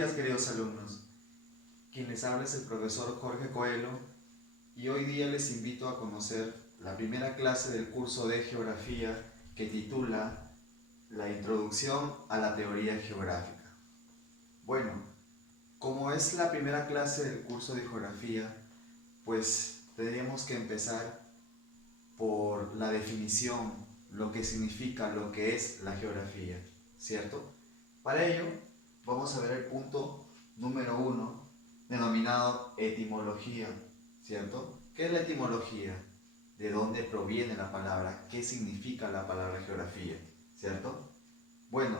días, queridos alumnos. Quien les habla es el profesor Jorge Coelho y hoy día les invito a conocer la primera clase del curso de Geografía que titula La Introducción a la Teoría Geográfica. Bueno, como es la primera clase del curso de Geografía, pues tendríamos que empezar por la definición, lo que significa, lo que es la geografía, ¿cierto? Para ello, vamos a ver el punto número 1, denominado etimología, ¿cierto? ¿Qué es la etimología? ¿De dónde proviene la palabra? ¿Qué significa la palabra geografía? ¿Cierto? Bueno,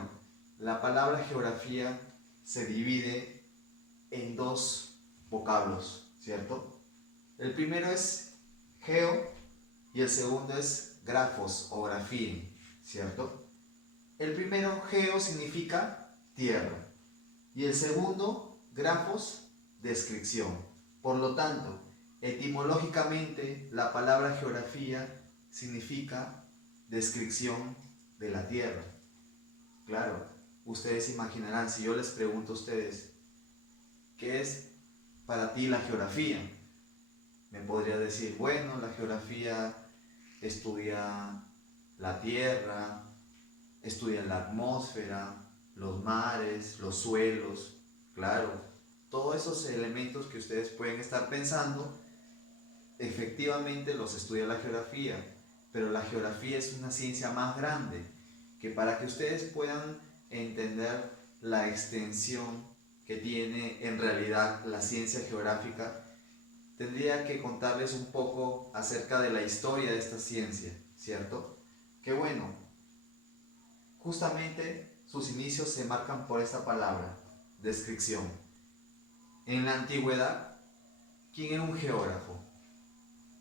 la palabra geografía se divide en dos vocablos, ¿cierto? El primero es geo y el segundo es grafos o grafín, ¿cierto? El primero, geo, significa tierra y el segundo, grafos, descripción. Por lo tanto, etimológicamente, la palabra geografía significa descripción de la tierra. Claro, ustedes imaginarán, si yo les pregunto a ustedes, ¿qué es para ti la geografía? Me podría decir, bueno, la geografía estudia la tierra, estudia la atmósfera, los mares, los suelos, claro, todos esos elementos que ustedes pueden estar pensando, efectivamente los estudia la geografía, pero la geografía es una ciencia más grande, que para que ustedes puedan entender la extensión que tiene en realidad la ciencia geográfica, tendría que contarles un poco acerca de la historia de esta ciencia, ¿cierto? Que bueno, justamente sus inicios se marcan por esta palabra, descripción. En la antigüedad, ¿quién era un geógrafo?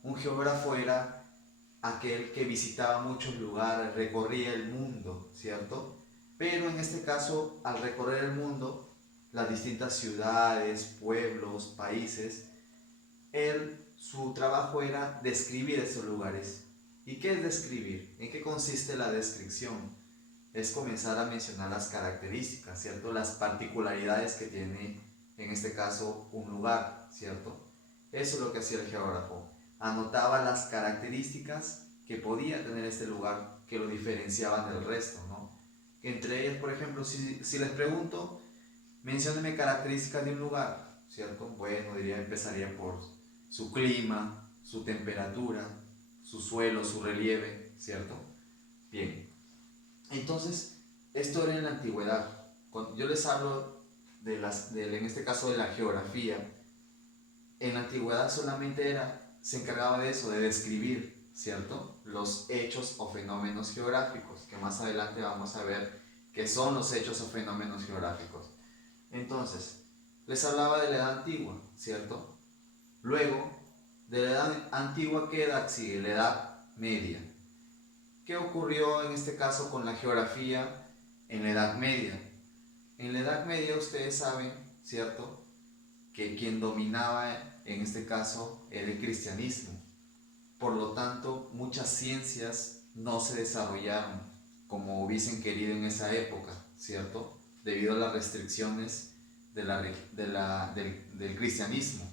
Un geógrafo era aquel que visitaba muchos lugares, recorría el mundo, ¿cierto? Pero en este caso, al recorrer el mundo, las distintas ciudades, pueblos, países, su trabajo era describir esos lugares. ¿Y qué es describir? ¿En qué consiste la descripción? Es comenzar a mencionar las características, ¿cierto? Las particularidades que tiene, en este caso, un lugar, ¿cierto? Eso es lo que hacía el geógrafo. Anotaba las características que podía tener este lugar que lo diferenciaban del resto, ¿no? Entre ellas, por ejemplo, si les pregunto, menciónenme características de un lugar, ¿cierto? Bueno, empezaría por su clima, su temperatura, su suelo, su relieve, ¿cierto? Bien, entonces, esto era en la antigüedad. Cuando yo les hablo en este caso de la geografía, en la antigüedad solamente se encargaba de eso, de describir, ¿cierto? Los hechos o fenómenos geográficos, que más adelante vamos a ver qué son los hechos o fenómenos geográficos. Entonces, les hablaba de la edad antigua, ¿cierto? Luego, de la edad antigua, ¿qué edad sigue? La edad media. ¿Qué ocurrió en este caso con la geografía en la Edad Media? En la Edad Media ustedes saben, ¿cierto?, que quien dominaba en este caso era el cristianismo. Por lo tanto, muchas ciencias no se desarrollaron como hubiesen querido en esa época, ¿cierto? Debido a las restricciones del cristianismo.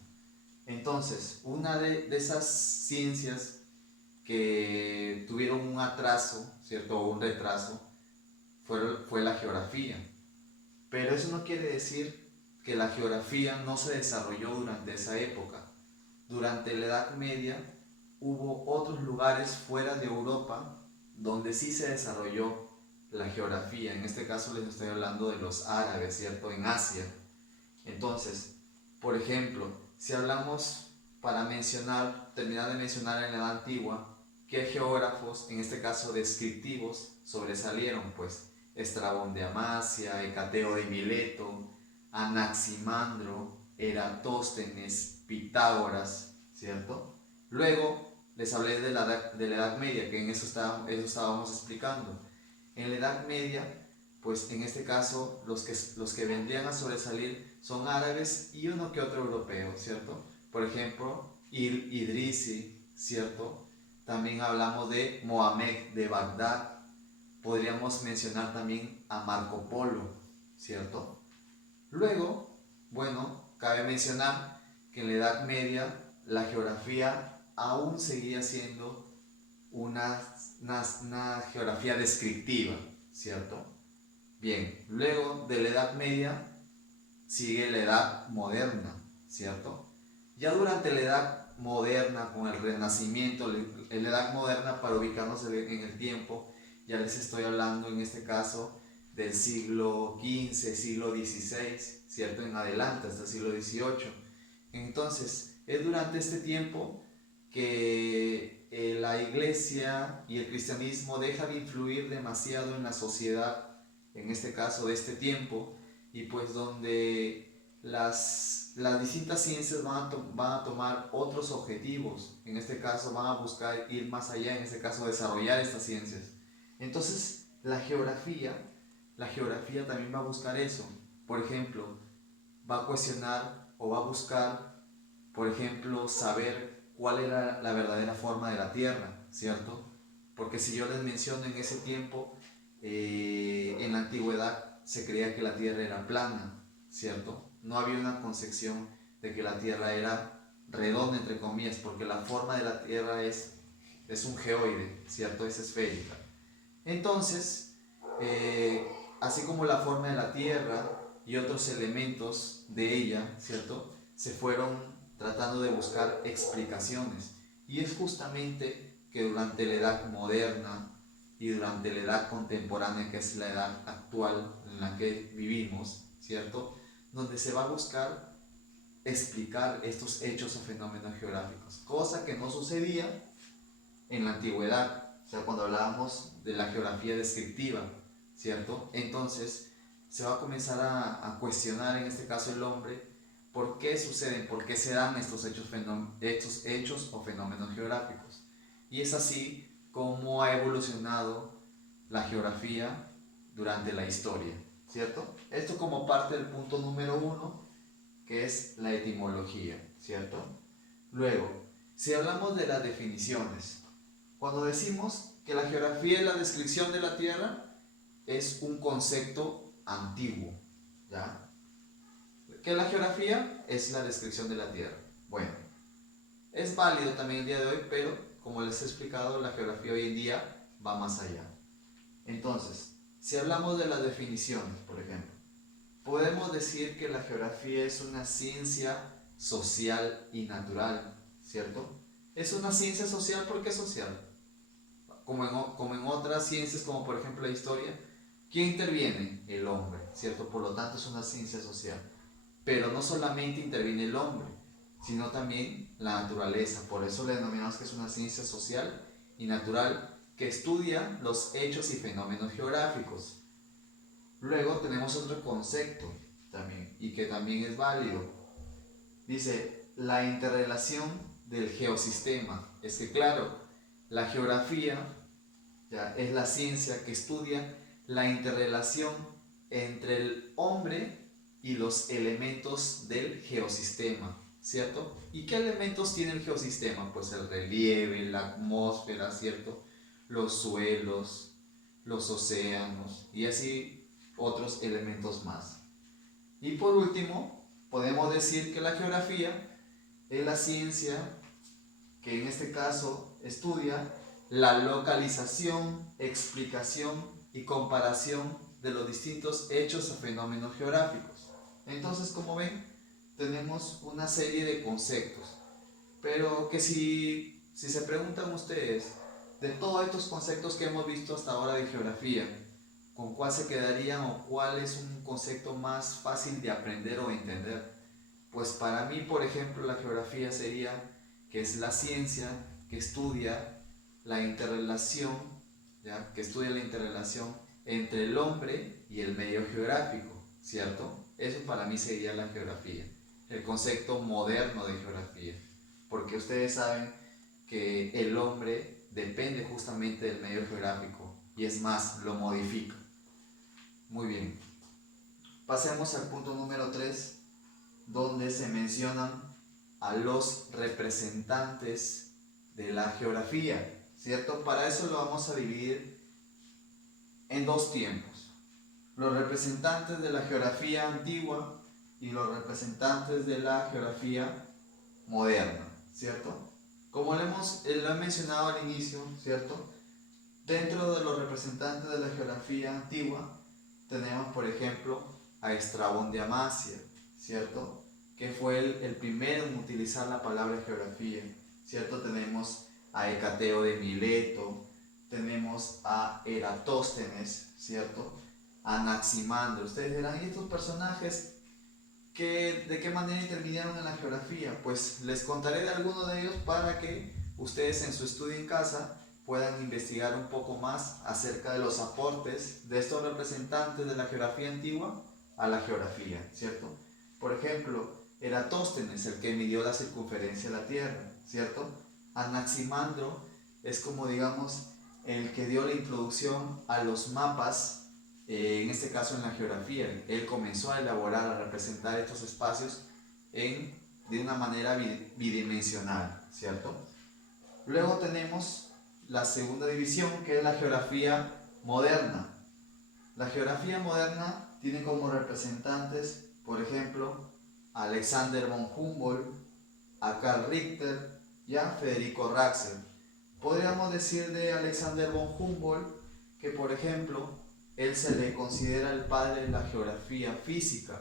Entonces, una de esas ciencias que tuvieron un atraso, ¿cierto? O un retraso, fue la geografía. Pero eso no quiere decir que la geografía no se desarrolló durante esa época. Durante la Edad Media hubo otros lugares fuera de Europa donde sí se desarrolló la geografía. En este caso les estoy hablando de los árabes, ¿cierto? En Asia. Entonces, por ejemplo, si hablamos terminar de mencionar en la Edad Antigua, ¿qué geógrafos, en este caso descriptivos, sobresalieron? Pues Estrabón de Amasia, Hecateo de Mileto, Anaximandro, Eratóstenes, Pitágoras, ¿cierto? Luego les hablé de la Edad Media, que en eso estábamos explicando. En la Edad Media, pues en este caso los que vendrían a sobresalir son árabes y uno que otro europeo, ¿cierto? Por ejemplo, Idrisi, ¿cierto? También hablamos de Mohamed de Bagdad. Podríamos mencionar también a Marco Polo, ¿cierto? Luego, bueno, cabe mencionar que en la Edad Media la geografía aún seguía siendo una geografía descriptiva, ¿cierto? Bien, luego de la Edad Media sigue la Edad Moderna, ¿cierto? Ya durante la Edad Moderna, con el Renacimiento, en la Edad Moderna, para ubicarnos en el tiempo, ya les estoy hablando en este caso del siglo XV, siglo XVI, ¿cierto? En adelante, hasta el siglo XVIII. Entonces, es durante este tiempo que la iglesia y el cristianismo deja de influir demasiado en la sociedad, en este caso de este tiempo, y pues donde las distintas ciencias van a tomar otros objetivos, en este caso van a buscar ir más allá, en este caso desarrollar estas ciencias. Entonces la geografía también va a buscar eso. Por ejemplo, va a cuestionar o va a buscar, por ejemplo, saber cuál era la verdadera forma de la Tierra, ¿cierto? Porque si yo les menciono en ese tiempo, en la antigüedad se creía que la Tierra era plana, ¿cierto? No había una concepción de que la Tierra era redonda, entre comillas, porque la forma de la Tierra es un geoide, ¿cierto? Es esférica. Entonces, así como la forma de la Tierra y otros elementos de ella, ¿cierto? Se fueron tratando de buscar explicaciones. Y es justamente que durante la edad moderna y durante la edad contemporánea, que es la edad actual en la que vivimos, ¿cierto? Donde se va a buscar explicar estos hechos o fenómenos geográficos, cosa que no sucedía en la antigüedad, o sea, cuando hablábamos de la geografía descriptiva, ¿cierto? Entonces se va a comenzar a cuestionar, en este caso el hombre, por qué suceden, por qué se dan estos hechos o fenómenos geográficos. Y es así como ha evolucionado la geografía durante la historia, ¿cierto? Esto como parte del punto número 1, que es la etimología, ¿cierto? Luego, si hablamos de las definiciones, cuando decimos que la geografía es la descripción de la Tierra, es un concepto antiguo, ¿ya? Que la geografía es la descripción de la Tierra. Bueno, es válido también el día de hoy, pero como les he explicado, la geografía hoy en día va más allá. Entonces, si hablamos de las definiciones, por ejemplo, podemos decir que la geografía es una ciencia social y natural, ¿cierto? Es una ciencia social porque es social. Como en otras ciencias, como por ejemplo la historia, ¿quién interviene? El hombre, ¿cierto? Por lo tanto es una ciencia social. Pero no solamente interviene el hombre, sino también la naturaleza. Por eso le denominamos que es una ciencia social y natural que estudia los hechos y fenómenos geográficos. Luego tenemos otro concepto también, y que también es válido. Dice, la interrelación del geosistema. Es que claro, la geografía ya es la ciencia que estudia la interrelación entre el hombre y los elementos del geosistema, ¿cierto? ¿Y qué elementos tiene el geosistema? Pues el relieve, la atmósfera, ¿cierto? Los suelos, los océanos y así otros elementos más. Y por último, podemos decir que la geografía es la ciencia que en este caso estudia la localización, explicación y comparación de los distintos hechos o fenómenos geográficos. Entonces, como ven, tenemos una serie de conceptos, pero que si se preguntan ustedes, de todos estos conceptos que hemos visto hasta ahora de geografía, ¿con cuál se quedarían o cuál es un concepto más fácil de aprender o entender? Pues para mí, por ejemplo, la geografía sería que es la ciencia que estudia la interrelación, ¿ya? Que estudia la interrelación entre el hombre y el medio geográfico, ¿cierto? Eso para mí sería la geografía, el concepto moderno de geografía, porque ustedes saben que el hombre depende justamente del medio geográfico y es más, lo modifica. Muy bien, pasemos al punto número 3, donde se mencionan a los representantes de la geografía, ¿cierto? Para eso lo vamos a dividir en dos tiempos. Los representantes de la geografía antigua y los representantes de la geografía moderna, ¿cierto? Como lo he mencionado al inicio, ¿cierto? Dentro de los representantes de la geografía antigua tenemos, por ejemplo, a Estrabón de Amasia, ¿cierto? Que fue el primero en utilizar la palabra geografía, ¿cierto? Tenemos a Hecateo de Mileto, tenemos a Eratóstenes, ¿cierto? A Anaximandro. Ustedes dirán, ¿y estos personajes de qué manera intervinieron en la geografía? Pues les contaré de algunos de ellos para que ustedes en su estudio en casa puedan investigar un poco más acerca de los aportes de estos representantes de la geografía antigua a la geografía, ¿cierto? Por ejemplo, Eratóstenes, el que midió la circunferencia de la Tierra, ¿cierto? Anaximandro es como digamos el que dio la introducción a los mapas, en este caso en la geografía. Él comenzó a elaborar, a representar estos espacios de una manera bidimensional, ¿cierto? Luego tenemos la segunda división, que es la geografía moderna. La geografía moderna tiene como representantes, por ejemplo, a Alexander von Humboldt, a Karl Richter y a Federico Raxel. Podríamos decir de Alexander von Humboldt que, por ejemplo, él se le considera el padre de la geografía física,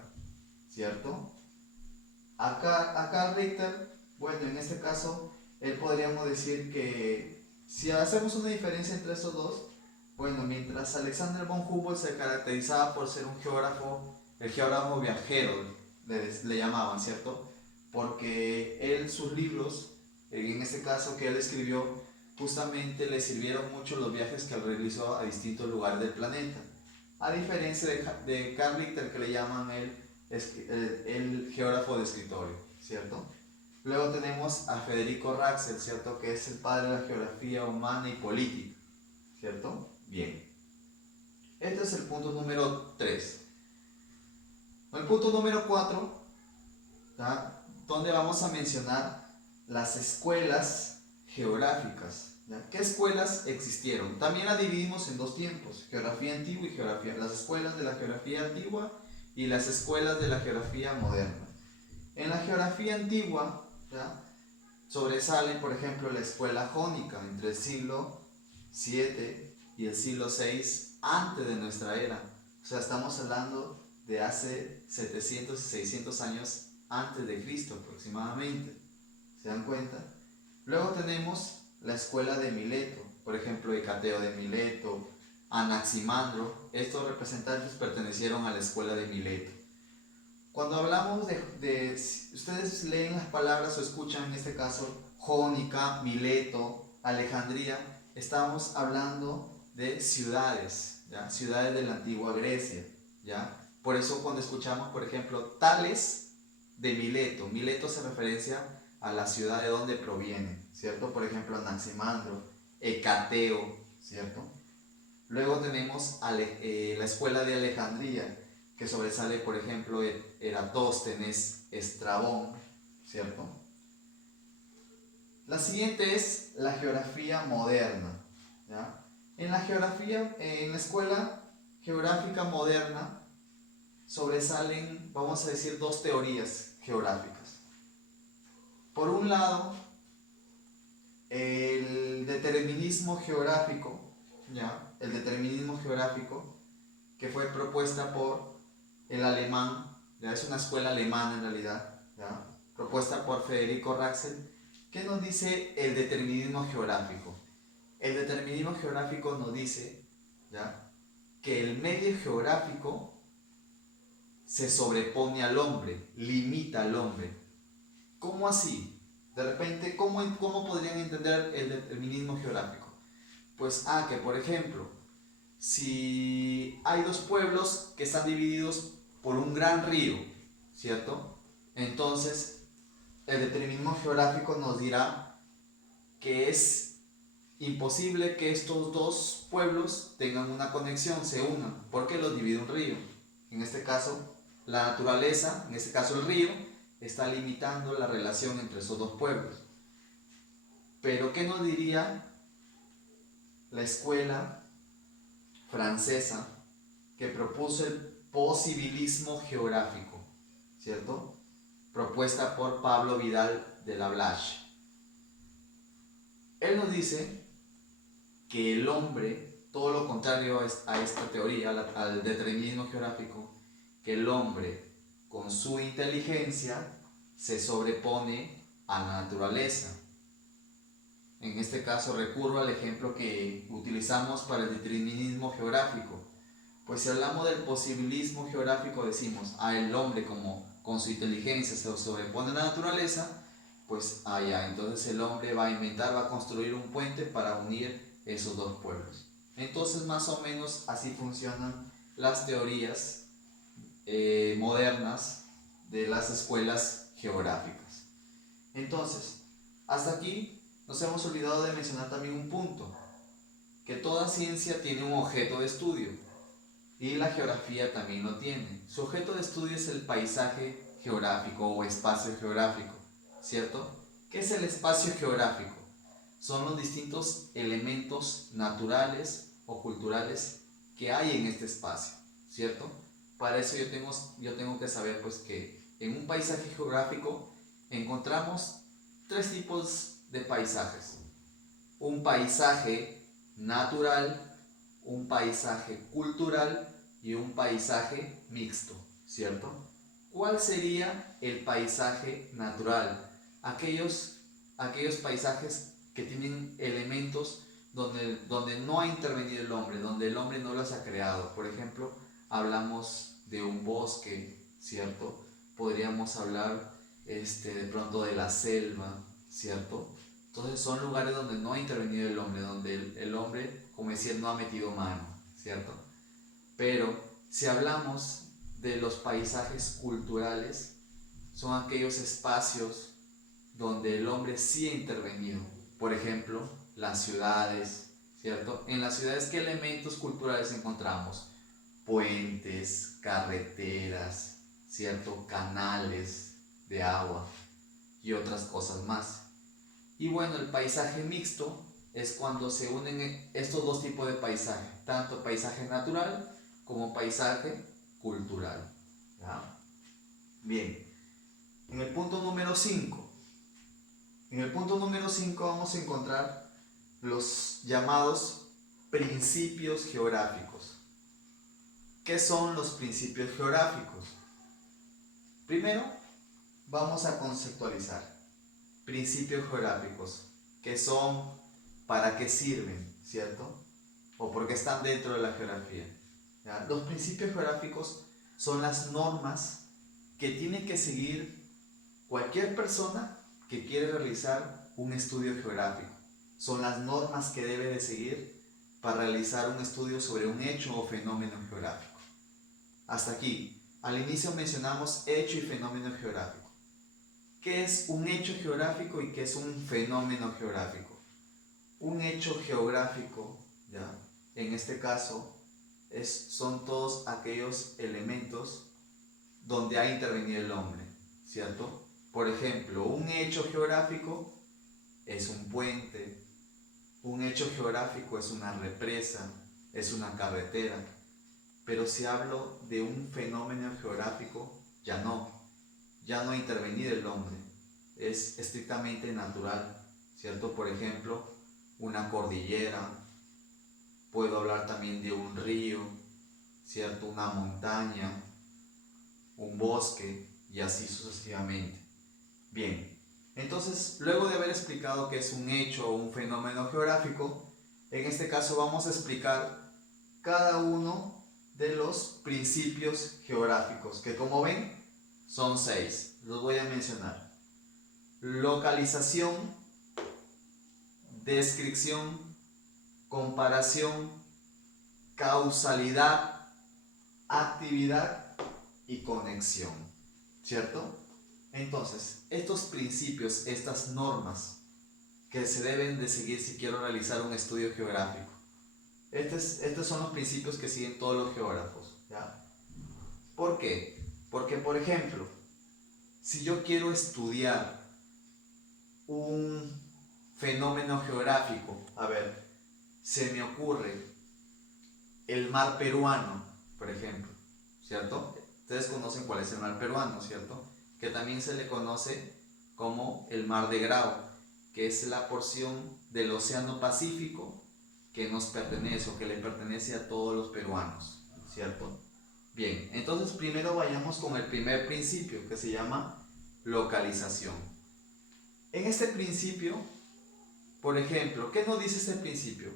¿cierto? A Karl Richter, bueno, en este caso, él podríamos decir que si hacemos una diferencia entre estos dos, bueno, mientras Alexander von Humboldt se caracterizaba por ser un geógrafo, el geógrafo viajero, le llamaban, ¿cierto? Porque él, sus libros, en este caso que él escribió, justamente le sirvieron mucho los viajes que él realizó a distintos lugares del planeta. A diferencia de Karl Richter, que le llaman el geógrafo de escritorio, ¿cierto? Luego tenemos a Federico Raxel, ¿cierto? Que es el padre de la geografía humana y política, ¿cierto? Bien. Este es el punto número 3. El punto número 4, ¿ya? Donde vamos a mencionar las escuelas geográficas. ¿Ya? ¿Qué escuelas existieron? También la dividimos en dos tiempos, geografía antigua y geografía, las escuelas de la geografía antigua y las escuelas de la geografía moderna. En la geografía antigua, ¿ya? Sobresalen, por ejemplo, la escuela jónica entre el siglo VII y el siglo VI antes de nuestra era. O sea, estamos hablando de hace 700 y 600 años antes de Cristo aproximadamente. ¿Se dan cuenta? Luego tenemos la escuela de Mileto, por ejemplo, Hecateo de Mileto, Anaximandro. Estos representantes pertenecieron a la escuela de Mileto. Cuando hablamos si ustedes leen las palabras o escuchan en este caso Jónica, Mileto, Alejandría, estamos hablando de ciudades, ¿ya? Ciudades de la antigua Grecia, ¿ya? Por eso cuando escuchamos, por ejemplo, Tales de Mileto, Mileto hace referencia a la ciudad de donde proviene, ¿cierto? Por ejemplo, Anaximandro, Hecateo, ¿cierto? Luego tenemos la escuela de Alejandría, que sobresale, por ejemplo, Eratóstenes, Estrabón, ¿cierto? La siguiente es la geografía moderna, ¿ya? En la escuela geográfica moderna sobresalen, vamos a decir, dos teorías geográficas. Por un lado, el determinismo geográfico, ¿ya? El determinismo geográfico que fue propuesta por el alemán, ¿ya? Es una escuela alemana en realidad, ¿ya? Propuesta por Federico Raxel. ¿Qué nos dice el determinismo geográfico? El determinismo geográfico nos dice, ¿ya?, que el medio geográfico se sobrepone al hombre, limita al hombre. ¿Cómo así? De repente, ¿cómo podrían entender el determinismo geográfico? Pues, que por ejemplo, si hay dos pueblos que están divididos por un gran río, ¿cierto? Entonces, el determinismo geográfico nos dirá que es imposible que estos dos pueblos tengan una conexión, se unan, porque los divide un río. En este caso, la naturaleza, en este caso el río, está limitando la relación entre esos dos pueblos. Pero, ¿qué nos diría la escuela francesa que propuso el posibilismo geográfico? ¿cierto? Propuesta por Pablo Vidal de la Blache. Él nos dice que el hombre, todo lo contrario a esta teoría, al determinismo geográfico, que el hombre con su inteligencia se sobrepone a la naturaleza. En este caso recurro al ejemplo que utilizamos para el determinismo geográfico. Pues si hablamos del posibilismo geográfico decimos, el hombre como con su inteligencia se sobrepone a la naturaleza, pues allá, entonces el hombre va a inventar, va a construir un puente para unir esos dos pueblos. Entonces más o menos así funcionan las teorías modernas de las escuelas geográficas. Entonces, hasta aquí nos hemos olvidado de mencionar también un punto, que toda ciencia tiene un objeto de estudio y la geografía también lo tiene. Su objeto de estudio es el paisaje geográfico o espacio geográfico, ¿cierto? ¿Qué es el espacio geográfico? Son los distintos elementos naturales o culturales que hay en este espacio, ¿cierto? Para eso yo tengo que saber pues que en un paisaje geográfico encontramos tres tipos de paisajes. Un paisaje natural, un paisaje cultural y un paisaje mixto, ¿cierto? ¿Cuál sería el paisaje natural? Aquellos paisajes que tienen elementos donde no ha intervenido el hombre, donde el hombre no los ha creado. Por ejemplo, hablamos de un bosque, ¿cierto? Podríamos hablar de pronto de la selva, ¿cierto? Entonces son lugares donde no ha intervenido el hombre, donde el hombre, como decía, no ha metido mano, ¿cierto? Pero si hablamos de los paisajes culturales, son aquellos espacios donde el hombre sí ha intervenido. Por ejemplo, las ciudades, ¿cierto? En las ciudades, ¿qué elementos culturales encontramos? Puentes, carreteras, ¿cierto? Canales de agua y otras cosas más. Y bueno, el paisaje mixto es cuando se unen estos dos tipos de paisaje, tanto paisaje natural como paisaje cultural. ¿Ya? Bien, en el punto número 5. En el punto número 5 vamos a encontrar los llamados principios geográficos. ¿Qué son los principios geográficos? Primero, vamos a conceptualizar principios geográficos, qué son, para qué sirven, ¿cierto? O por qué están dentro de la geografía. ¿Ya? Los principios geográficos son las normas que tiene que seguir cualquier persona que quiere realizar un estudio geográfico. Son las normas que debe de seguir para realizar un estudio sobre un hecho o fenómeno geográfico. Hasta aquí, al inicio mencionamos hecho y fenómeno geográfico. ¿Qué es un hecho geográfico y qué es un fenómeno geográfico? Un hecho geográfico, ¿ya? En este caso, son todos aquellos elementos donde ha intervenido el hombre, ¿cierto? Por ejemplo, un hecho geográfico es un puente, un hecho geográfico es una represa, es una carretera, pero si hablo de un fenómeno geográfico, ya no ha intervenido el hombre, es estrictamente natural, ¿cierto? Por ejemplo, una cordillera, puedo hablar también de un río, ¿cierto? Una montaña, un bosque y así sucesivamente. Bien, entonces luego de haber explicado qué es un hecho o un fenómeno geográfico, en este caso vamos a explicar cada uno de los principios geográficos, que como ven son 6, los voy a mencionar. Localización, descripción, comparación, causalidad, actividad y conexión, ¿cierto? Entonces, estos principios, estas normas que se deben de seguir si quiero realizar un estudio geográfico, estos son los principios que siguen todos los geógrafos, ¿ya? ¿Por qué? Porque, por ejemplo, si yo quiero estudiar un fenómeno geográfico, a ver, se me ocurre el mar peruano, por ejemplo, ¿cierto? Ustedes conocen cuál es el mar peruano, ¿cierto? Que también se le conoce como el mar de Grau, que es la porción del Océano Pacífico que nos pertenece o que le pertenece a todos los peruanos, ¿cierto? Bien, entonces primero vayamos con el primer principio que se llama localización. En este principio, por ejemplo, ¿qué nos dice este principio?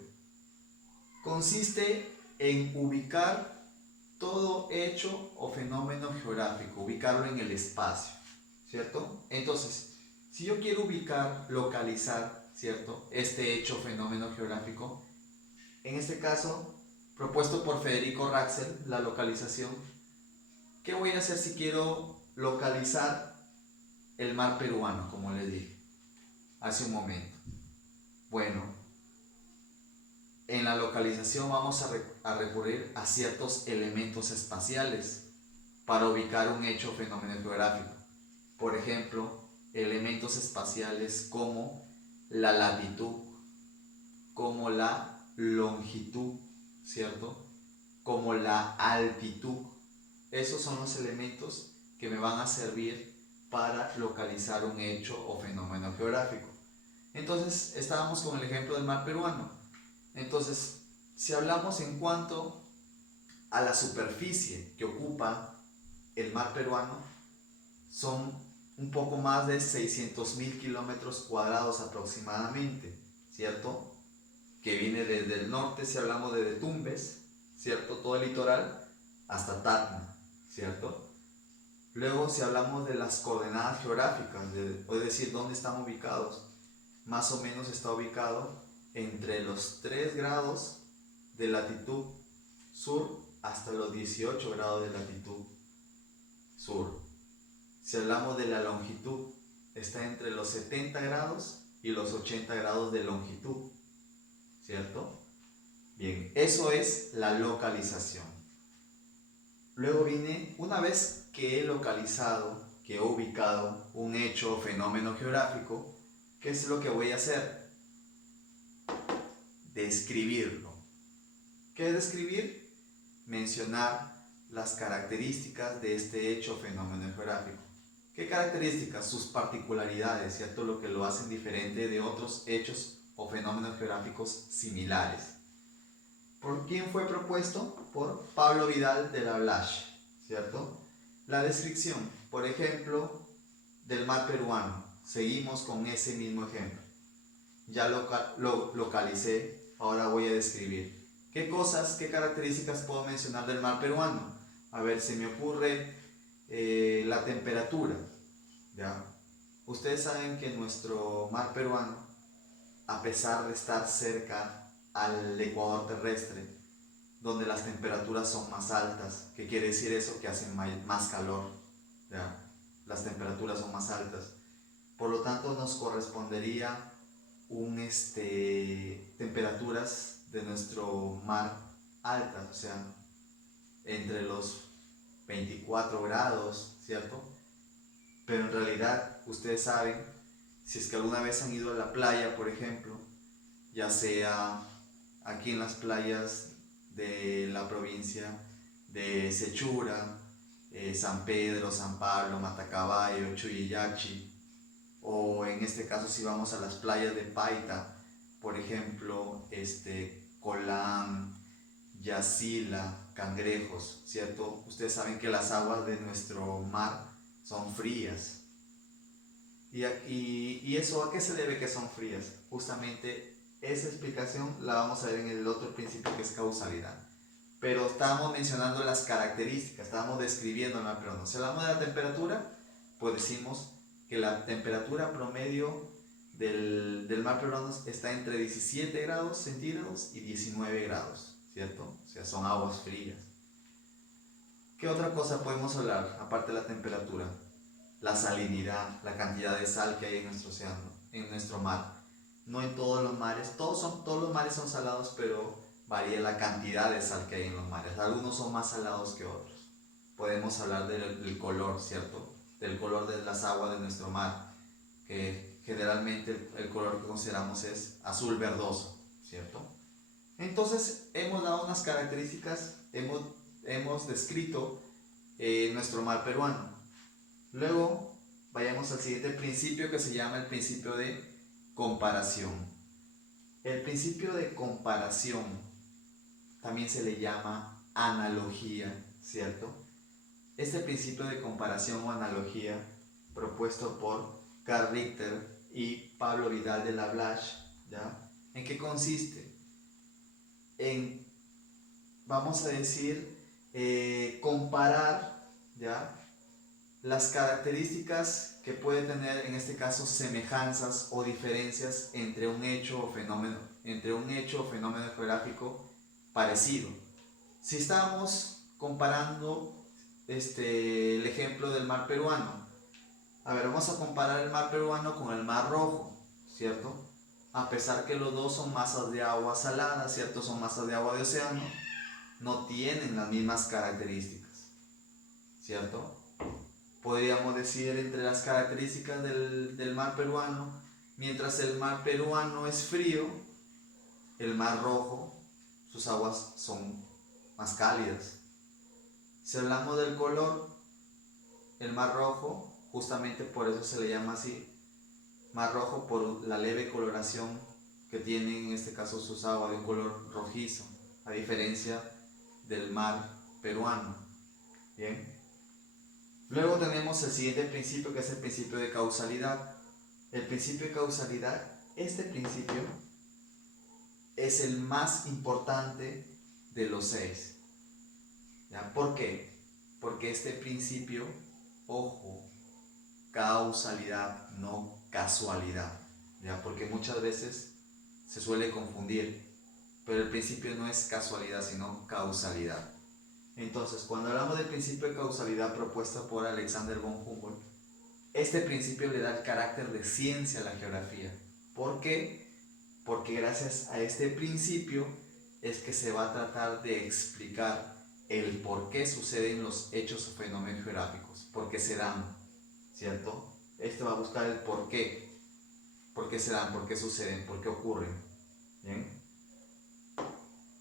Consiste en ubicar todo hecho o fenómeno geográfico, ubicarlo en el espacio, ¿cierto? Entonces, si yo quiero ubicar, localizar, ¿cierto? Este hecho o fenómeno geográfico, en este caso, propuesto por Federico Raxel, la localización, ¿qué voy a hacer si quiero localizar el mar peruano, como les dije hace un momento? Bueno, en la localización vamos a recurrir a ciertos elementos espaciales para ubicar un hecho o fenómeno geográfico. Por ejemplo, elementos espaciales como la latitud, como la longitud, ¿cierto? Como la altitud. Esos son los elementos que me van a servir para localizar un hecho o fenómeno geográfico. Entonces, estábamos con el ejemplo del mar peruano. Entonces, si hablamos en cuanto a la superficie que ocupa el mar peruano, son un poco más de 600.000 kilómetros cuadrados aproximadamente, ¿cierto? Que viene desde el norte, si hablamos de Tumbes, ¿cierto? Todo el litoral, hasta Tacna, ¿cierto? Luego, si hablamos de las coordenadas geográficas, es decir, dónde están ubicados, más o menos está ubicado entre los 3 grados de latitud sur hasta los 18 grados de latitud sur. Si hablamos de la longitud, está entre los 70 grados y los 80 grados de longitud, ¿cierto? Bien, eso es la localización. Luego viene, una vez que he localizado, que he ubicado un hecho o fenómeno geográfico, ¿qué es lo que voy a hacer? Describirlo. ¿Qué es describir? Mencionar las características de este hecho o fenómeno geográfico. ¿Qué características? Sus particularidades, ¿cierto? Lo que lo hacen diferente de otros hechos o fenómenos geográficos similares. ¿Por quién fue propuesto? Por Pablo Vidal de la Blache, ¿cierto? La descripción, por ejemplo, del mar peruano. Seguimos con ese mismo ejemplo. Ya lo localicé, ahora voy a describir. ¿Qué cosas, qué características puedo mencionar del mar peruano? A ver, se me ocurre la temperatura, ¿ya? Ustedes saben que nuestro mar peruano, a pesar de estar cerca al ecuador terrestre, donde las temperaturas son más altas, ¿qué quiere decir eso? Que hacen más calor, ¿ya? Las temperaturas son más altas. Por lo tanto, nos correspondería temperaturas de nuestro mar altas, o sea, entre los 24 grados, ¿cierto? Pero en realidad, ustedes saben, si es que alguna vez han ido a la playa, por ejemplo, ya sea aquí en las playas de la provincia de Sechura, San Pedro, San Pablo, Matacabayo, Chuyillachi, o en este caso si vamos a las playas de Paita, por ejemplo, Colán, Yacila, Cangrejos, ¿cierto? Ustedes saben que las aguas de nuestro mar son frías. ¿Y eso a qué se debe que son frías? Justamente esa explicación la vamos a ver en el otro principio, que es causalidad. Pero estábamos mencionando las características, estábamos describiéndola, pero no. Si hablamos de la temperatura, pues decimos que la temperatura promedio del mar peruano está entre 17 grados centígrados y 19 grados, ¿cierto? O sea, son aguas frías. ¿Qué otra cosa podemos hablar, aparte de la temperatura? La salinidad, la cantidad de sal que hay en nuestro océano, en nuestro mar. No en todos los mares, todos los mares son salados, pero varía la cantidad de sal que hay en los mares. Algunos son más salados que otros. Podemos hablar del color, ¿cierto? Del color de las aguas de nuestro mar, que generalmente el color que consideramos es azul verdoso, ¿cierto? Entonces hemos dado unas características, hemos descrito nuestro mar peruano. Luego vayamos al siguiente principio, que se llama el principio de comparación. El principio de comparación también se le llama analogía, ¿cierto? Este principio de comparación o analogía, propuesto por Carl Richter y Pablo Vidal de Lablache, ¿ya? ¿En qué consiste? En, vamos a decir, comparar, ¿ya?, las características que puede tener, en este caso, semejanzas o diferencias entre un hecho o fenómeno geográfico parecido. Si estamos comparando el ejemplo del mar peruano, a ver, vamos a comparar el mar peruano con el mar Rojo, ¿cierto? A pesar que los dos son masas de agua salada, ¿cierto? Son masas de agua de océano, no tienen las mismas características, ¿cierto? Podríamos decir, entre las características del mar peruano, mientras el mar peruano es frío, el mar Rojo, sus aguas son más cálidas. Si hablamos del color, el mar Rojo, justamente por eso se le llama así, mar rojo, por la leve coloración que tienen en este caso sus aguas, de un color rojizo, a diferencia del mar peruano. Bien. Luego tenemos el siguiente principio, que es el principio de causalidad. El principio de causalidad, este principio es el más importante de los 6. ¿Ya? ¿Por qué? Porque este principio, ojo, causalidad, no casualidad, ¿ya? Porque muchas veces se suele confundir, pero el principio no es casualidad, sino causalidad. Entonces, cuando hablamos del principio de causalidad propuesto por Alexander von Humboldt, este principio le da el carácter de ciencia a la geografía. ¿Por qué? Porque gracias a este principio es que se va a tratar de explicar el por qué suceden los hechos o fenómenos geográficos, por qué se dan, ¿cierto? Esto va a buscar el por qué se dan, por qué suceden, por qué ocurren. ¿Bien?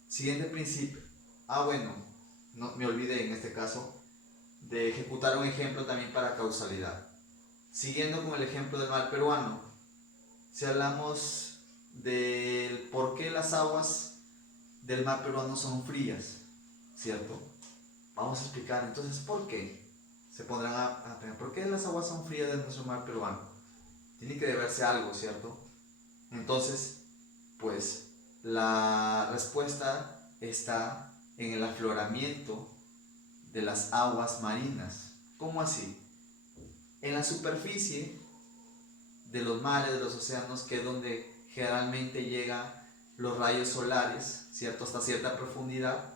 Siguiente principio. Bueno, no me olvidé en este caso de ejecutar un ejemplo también para causalidad. Siguiendo con el ejemplo del mar peruano, si hablamos del por qué las aguas del mar peruano son frías, ¿cierto? Vamos a explicar entonces por qué. Se pondrán a pensar, ¿por qué las aguas son frías de nuestro mar peruano? Tiene que deberse a algo, ¿cierto? Entonces, pues la respuesta está en el afloramiento de las aguas marinas. ¿Cómo así? En la superficie de los mares, de los océanos, que es donde generalmente llegan los rayos solares, ¿cierto? Hasta cierta profundidad.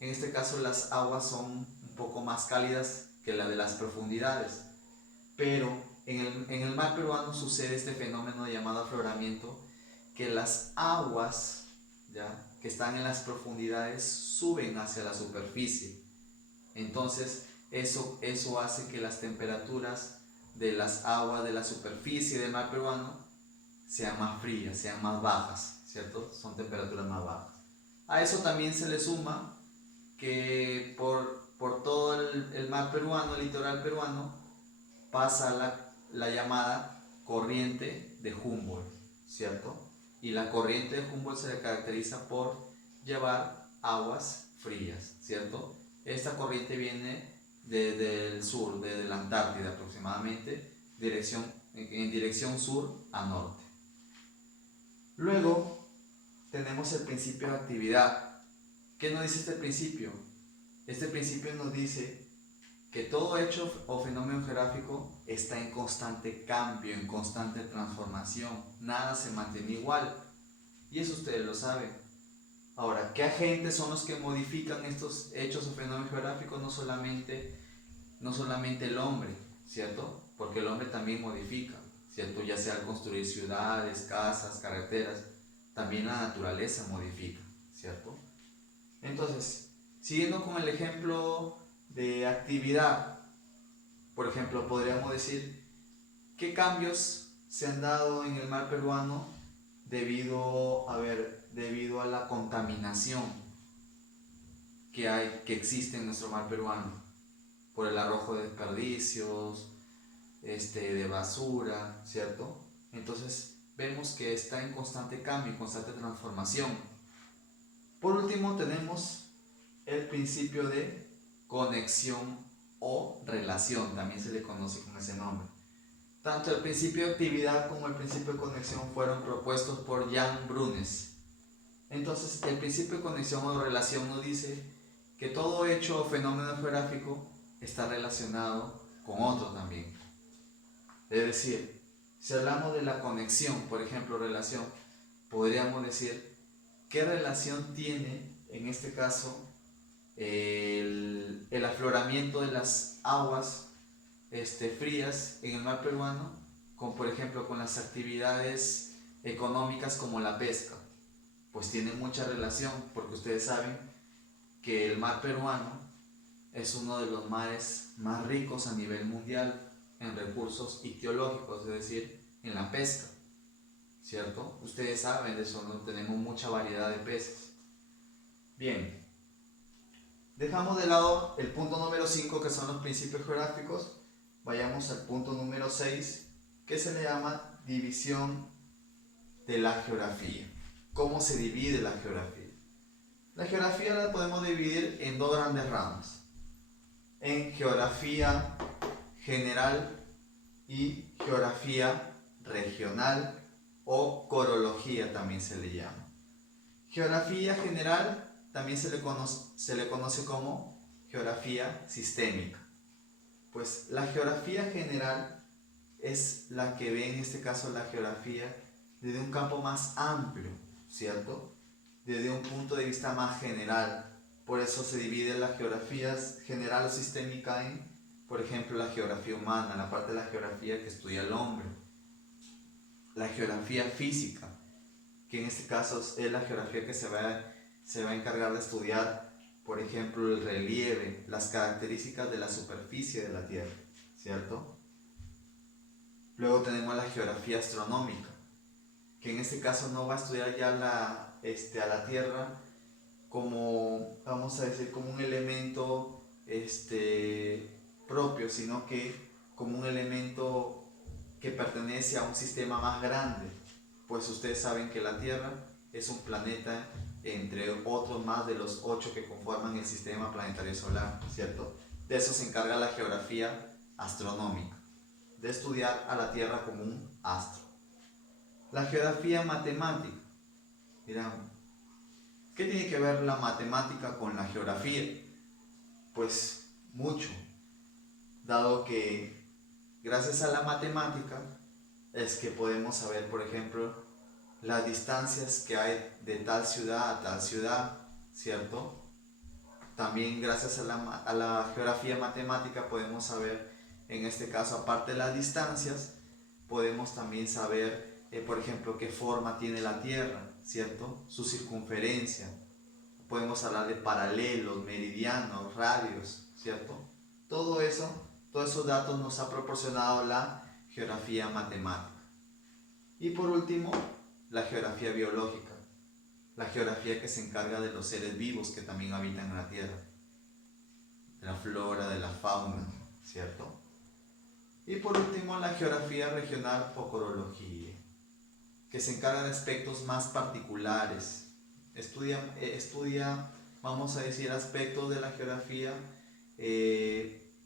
En este caso las aguas son un poco más cálidas que la de las profundidades. Pero en el mar peruano sucede este fenómeno llamado afloramiento, que las aguas, ¿ya?, que están en las profundidades suben hacia la superficie. Entonces eso hace que las temperaturas de las aguas de la superficie del mar peruano sean más frías, sean más bajas, ¿cierto? Son temperaturas más bajas. A eso también se le suma que por todo el mar peruano, el litoral peruano, pasa la llamada corriente de Humboldt, ¿cierto? Y la corriente de Humboldt se caracteriza por llevar aguas frías, ¿cierto? Esta corriente viene desde el sur, desde la Antártida aproximadamente, en dirección sur a norte. Luego tenemos el principio de actividad. ¿Qué nos dice este principio? Este principio nos dice que todo hecho o fenómeno geográfico está en constante cambio, en constante transformación. Nada se mantiene igual. Y eso ustedes lo saben. Ahora, ¿qué agentes son los que modifican estos hechos o fenómenos geográficos? No solamente el hombre, ¿cierto? Porque el hombre también modifica, ¿cierto? Ya sea al construir ciudades, casas, carreteras, también la naturaleza modifica, ¿cierto? Entonces, siguiendo con el ejemplo de actividad, por ejemplo, podríamos decir, ¿qué cambios se han dado en el mar peruano debido a la contaminación que existe en nuestro mar peruano? por el arrojo de desperdicios, de basura, ¿cierto? Entonces vemos que está en constante cambio, constante transformación. Por último tenemos el principio de conexión o relación, también se le conoce con ese nombre. Tanto el principio de actividad como el principio de conexión fueron propuestos por Jan Brunes. Entonces, el principio de conexión o relación nos dice que todo hecho o fenómeno geográfico está relacionado con otro también. Es decir, si hablamos de la conexión, por ejemplo, relación, podríamos decir qué relación tiene, en este caso, el afloramiento de las aguas frías en el mar peruano con, por ejemplo, con las actividades económicas como la pesca. Pues tiene mucha relación, porque ustedes saben que el mar peruano es uno de los mares más ricos a nivel mundial en recursos ictiológicos, es decir, en la pesca, ¿cierto? Ustedes saben de eso, ¿no? Tenemos mucha variedad de peces. Bien, dejamos de lado el punto número 5, que son los principios geográficos. Vayamos al punto número 6, que se le llama división de la geografía. ¿Cómo se divide la geografía? La geografía la podemos dividir en dos grandes ramas: en geografía general y geografía regional, o corología también se le llama. Geografía general también se le conoce como geografía sistémica. Pues la geografía general es la que ve, en este caso, la geografía desde un campo más amplio, ¿cierto? Desde un punto de vista más general. Por eso se divide la geografía general o sistémica en, por ejemplo, la geografía humana, la parte de la geografía que estudia el hombre. La geografía física, que en este caso es la geografía que se va a encargar de estudiar, por ejemplo, el relieve, las características de la superficie de la Tierra, ¿cierto? Luego tenemos la geografía astronómica, que en este caso no va a estudiar ya a la Tierra como, vamos a decir, como un elemento propio, sino que como un elemento que pertenece a un sistema más grande. Pues ustedes saben que la Tierra es un planeta entre otros más de los 8 que conforman el sistema planetario solar, ¿cierto? De eso se encarga la geografía astronómica, de estudiar a la Tierra como un astro. La geografía matemática. Dirán, ¿qué tiene que ver la matemática con la geografía? Pues mucho, dado que gracias a la matemática es que podemos saber, por ejemplo, las distancias que hay de tal ciudad a tal ciudad, ¿cierto? También gracias a la geografía matemática podemos saber, en este caso, aparte de las distancias, podemos también saber, por ejemplo, qué forma tiene la Tierra, ¿cierto? Su circunferencia. Podemos hablar de paralelos, meridianos, radios, ¿cierto? Todo eso, todos esos datos nos ha proporcionado la geografía matemática. Y por último, la geografía biológica, la geografía que se encarga de los seres vivos que también habitan en la Tierra, de la flora, de la fauna, ¿cierto? Y por último, la geografía regional o corología, que se encarga de aspectos más particulares. Estudia, vamos a decir, aspectos de la geografía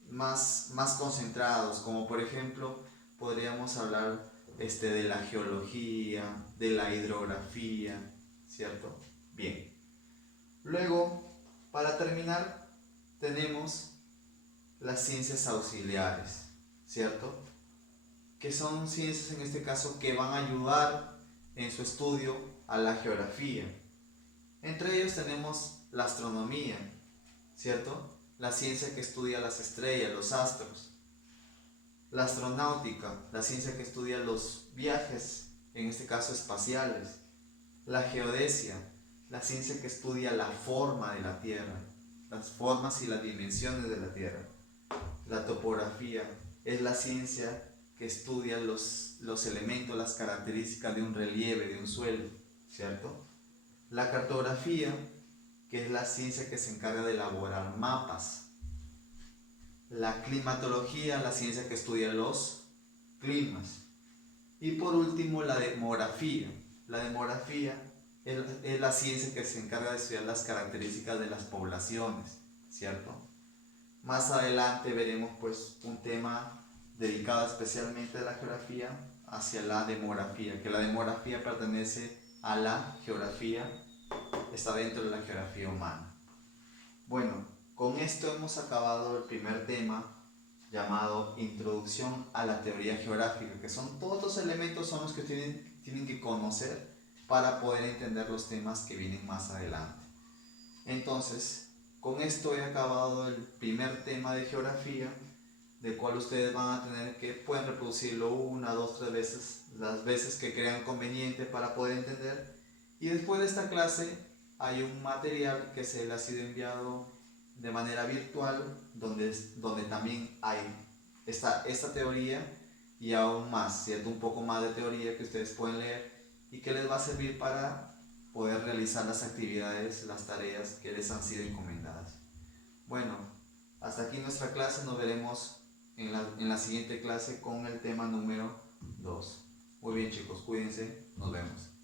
más concentrados, como por ejemplo, podríamos hablar de la geología, de la hidrografía, ¿cierto? Bien. Luego, para terminar, tenemos las ciencias auxiliares, ¿cierto? Que son ciencias, en este caso, que van a ayudar en su estudio a la geografía. Entre ellos tenemos la astronomía, ¿cierto? La ciencia que estudia las estrellas, los astros. La astronáutica, la ciencia que estudia los viajes, en este caso espaciales. La geodesia, la ciencia que estudia la forma de la Tierra, las formas y las dimensiones de la Tierra. La topografía es la ciencia que estudia los elementos, las características de un relieve, de un suelo, ¿cierto? La cartografía, que es la ciencia que se encarga de elaborar mapas. la climatología, la ciencia que estudia los climas. Y por último, la demografía. La demografía es la ciencia que se encarga de estudiar las características de las poblaciones, ¿cierto? Más adelante veremos pues un tema dedicado especialmente a la geografía hacia la demografía, que la demografía pertenece a la geografía, está dentro de la geografía humana. Bueno, con esto hemos acabado el primer tema llamado Introducción a la Teoría Geográfica, que son todos los elementos son los que tienen que conocer para poder entender los temas que vienen más adelante. Entonces, con esto he acabado el primer tema de geografía, del cual ustedes van a tener que, pueden reproducirlo una, dos, tres veces, las veces que crean conveniente para poder entender. Y después de esta clase hay un material que se les ha sido enviado de manera virtual, donde también hay esta teoría y aún más, ¿cierto? Un poco más de teoría que ustedes pueden leer y que les va a servir para poder realizar las actividades, las tareas que les han sido encomendadas. Bueno, hasta aquí nuestra clase, nos veremos en la siguiente clase con el tema número 2. Muy bien chicos, cuídense, nos vemos.